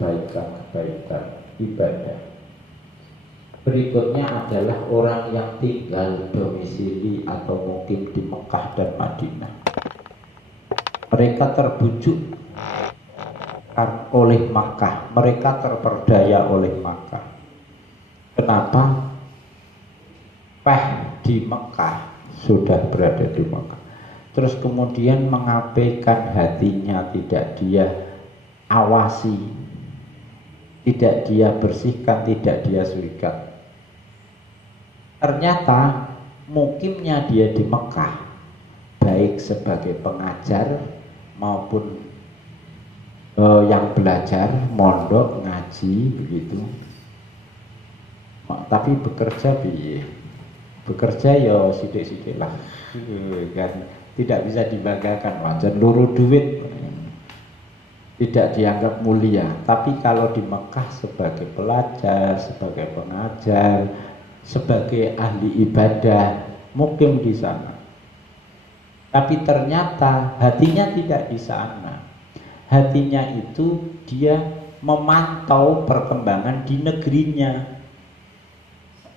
kebaikan-kebaikan ibadah. Berikutnya adalah orang yang tinggal domisili atau mungkin di Mekah dan Madinah. Mereka terbujuk oleh Makkah, mereka terperdaya oleh Makkah. Kenapa? Di Mekah, sudah berada di Mekah, terus kemudian mengabaikan hatinya, tidak dia awasi, tidak dia bersihkan, tidak dia suikat. Ternyata mukimnya dia di Mekah, baik sebagai pengajar maupun yang belajar, mondok, ngaji begitu. Tapi bekerja ya sidik-sidik lah, kan tidak bisa dibanggakan, wajar luru duit tidak dianggap mulia. Tapi kalau di Mekah sebagai pelajar, sebagai pengajar, sebagai ahli ibadah, mukim di sana. Tapi ternyata hatinya tidak di sana. Hatinya itu dia memantau perkembangan di negerinya.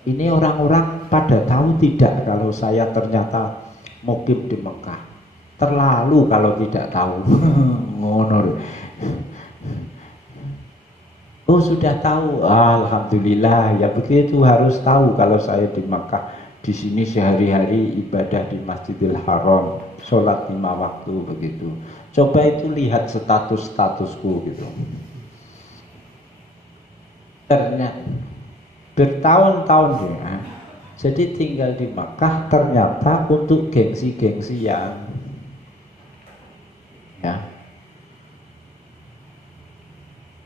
Ini orang-orang pada tahu tidak kalau saya ternyata mukim di Mekah? Terlalu kalau tidak tahu. Ngono. Oh sudah tahu, alhamdulillah. Ya begitu, harus tahu kalau saya di Mekah. Di sini sehari-hari ibadah di Masjidil Haram, sholat 5 waktu begitu. Coba itu lihat statusku gitu. Ternyata bertahun-tahun ya, jadi tinggal di Makkah ternyata untuk gengsi-gengsian, ya.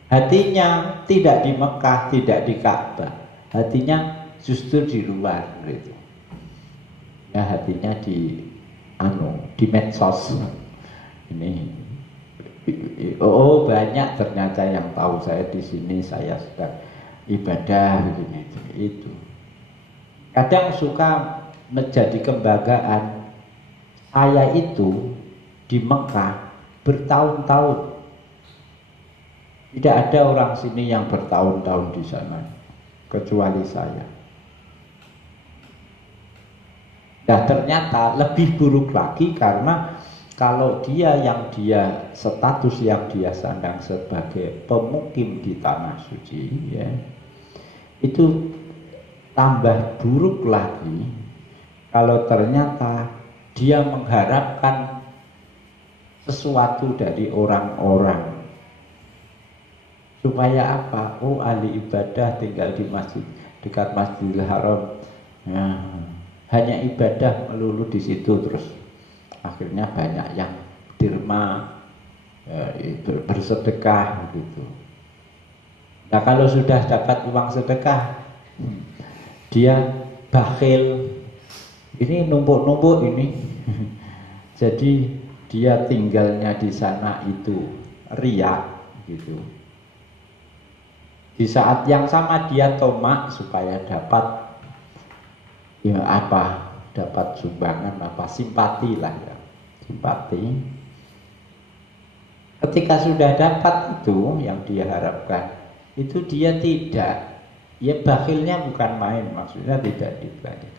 Hatinya tidak di Mekah, tidak di Ka'bah, hatinya justru di luar gitu. Ya, hatinya di medsos. Ini banyak ternyata yang tahu saya di sini, saya sudah ibadah begini itu. Kadang suka menjadi kebanggaan, saya itu di Mekah bertahun-tahun. Tidak ada orang sini yang bertahun-tahun di sana kecuali saya. Nah ternyata lebih buruk lagi, karena kalau dia status yang dia sandang sebagai pemukim di tanah suci, ya, itu tambah buruk lagi kalau ternyata dia mengharapkan sesuatu dari orang-orang. Supaya apa? Oh, ahli ibadah tinggal di masjid dekat Masjidil Haram, ya, hanya ibadah melulu di situ, terus akhirnya banyak yang derma, bersedekah gitu. Nah kalau sudah dapat uang sedekah, dia bakhil, ini numpuk-numpuk ini. Jadi dia tinggalnya di sana itu riya gitu. Di saat yang sama dia tomak supaya dapat dapat sumbangan simpati lah ya, simpati. Ketika sudah dapat itu yang dia harapkan, itu dia tidak, ya bakhilnya bukan main, maksudnya tidak dibalik.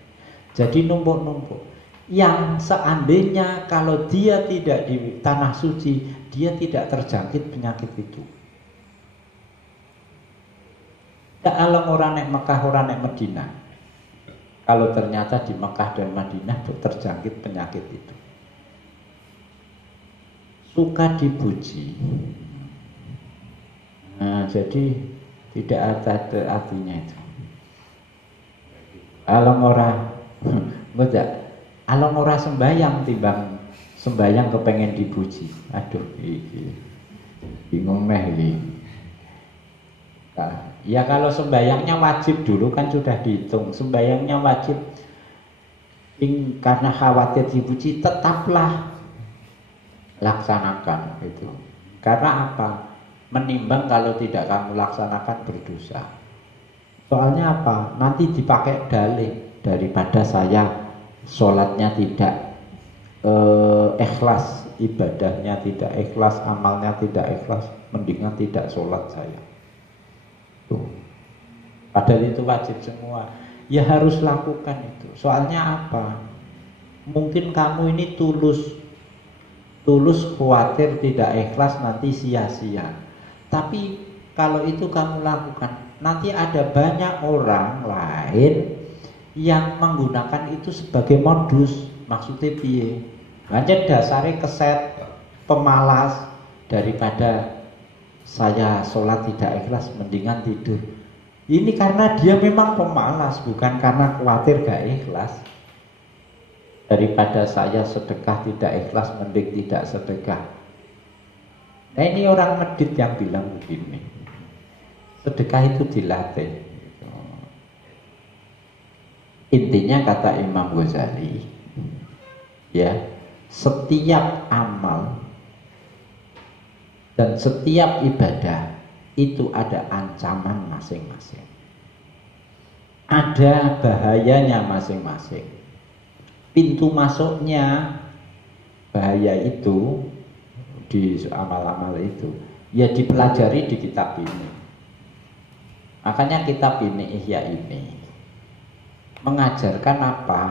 Jadi numpuk-numpuk. Yang seandainya kalau dia tidak di tanah suci, dia tidak terjangkit penyakit itu. Tak alang orang nek Mekah, orang nek Madinah. Kalau ternyata di Mekah dan Madinah terjangkit penyakit itu, suka dipuji. Nah, jadi tidak ada artinya itu. Alang ora, alang ora sembayang timbang sembayang kepengen dipuji. Aduh, bingung meh ini. Ya kalau sembayangnya wajib dulu kan sudah dihitung. Sembayangnya wajib, karena khawatir dipuji, tetaplah laksanakan itu. Karena apa? Menimbang kalau tidak kamu laksanakan berdosa. Soalnya apa? Nanti dipakai dalih daripada saya sholatnya tidak ikhlas, ibadahnya tidak ikhlas, amalnya tidak ikhlas, mendingan tidak sholat saya. Tuh. Padahal itu wajib semua. Ya harus lakukan itu. Soalnya apa? Mungkin kamu ini tulus khawatir tidak ikhlas nanti sia-sia. Tapi kalau itu kamu lakukan, nanti ada banyak orang lain yang menggunakan itu sebagai modus. Maksudnya piye? Hanya dasarnya keset, pemalas, daripada saya sholat tidak ikhlas mendingan tidur. Ini karena dia memang pemalas, bukan karena khawatir gak ikhlas. Daripada saya sedekah tidak ikhlas mending tidak sedekah. Nah ini orang medit yang bilang begini, sedekah itu dilatih. Intinya kata Imam Ghazali, ya, setiap amal dan setiap ibadah itu ada ancaman masing-masing, ada bahayanya masing-masing. Pintu masuknya bahaya itu di amal-amal itu ya dipelajari di kitab ini. Makanya kitab ini, Ihya ini mengajarkan apa?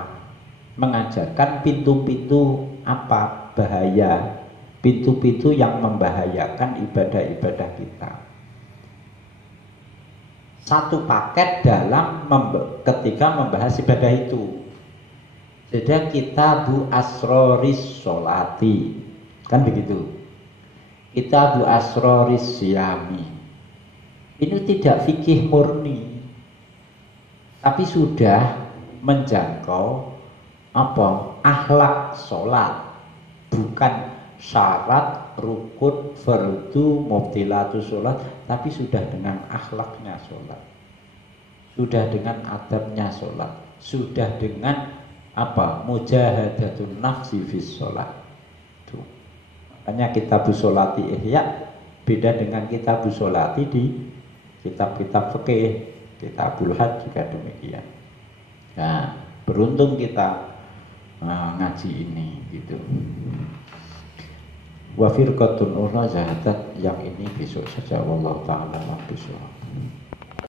Mengajarkan pintu-pintu apa bahaya, pintu-pintu yang membahayakan ibadah-ibadah kita. Satu paket dalam ketika membahas ibadah itu. Jadi Kitabu Asroris Sholati, kan begitu. Kitabu Asroris Siyami. Ini tidak fikih murni, tapi sudah menjangkau apa? Akhlak sholat, bukan syarat, rukun, fardu, mubtilatu sholat, tapi sudah dengan akhlaknya sholat, sudah dengan adabnya sholat, sudah dengan apa? Mujahadatun nafsi fis sholat. Tuh. Makanya kitab sholati Ihya beda dengan kitab sholati di kitab-kitab fikih. Kitabul Hajj juga demikian. Nah, beruntung kita ngaji ini gitu. Wa firqatun ukhra zahadat, yang ini besok saja, wallahu ta'ala besok.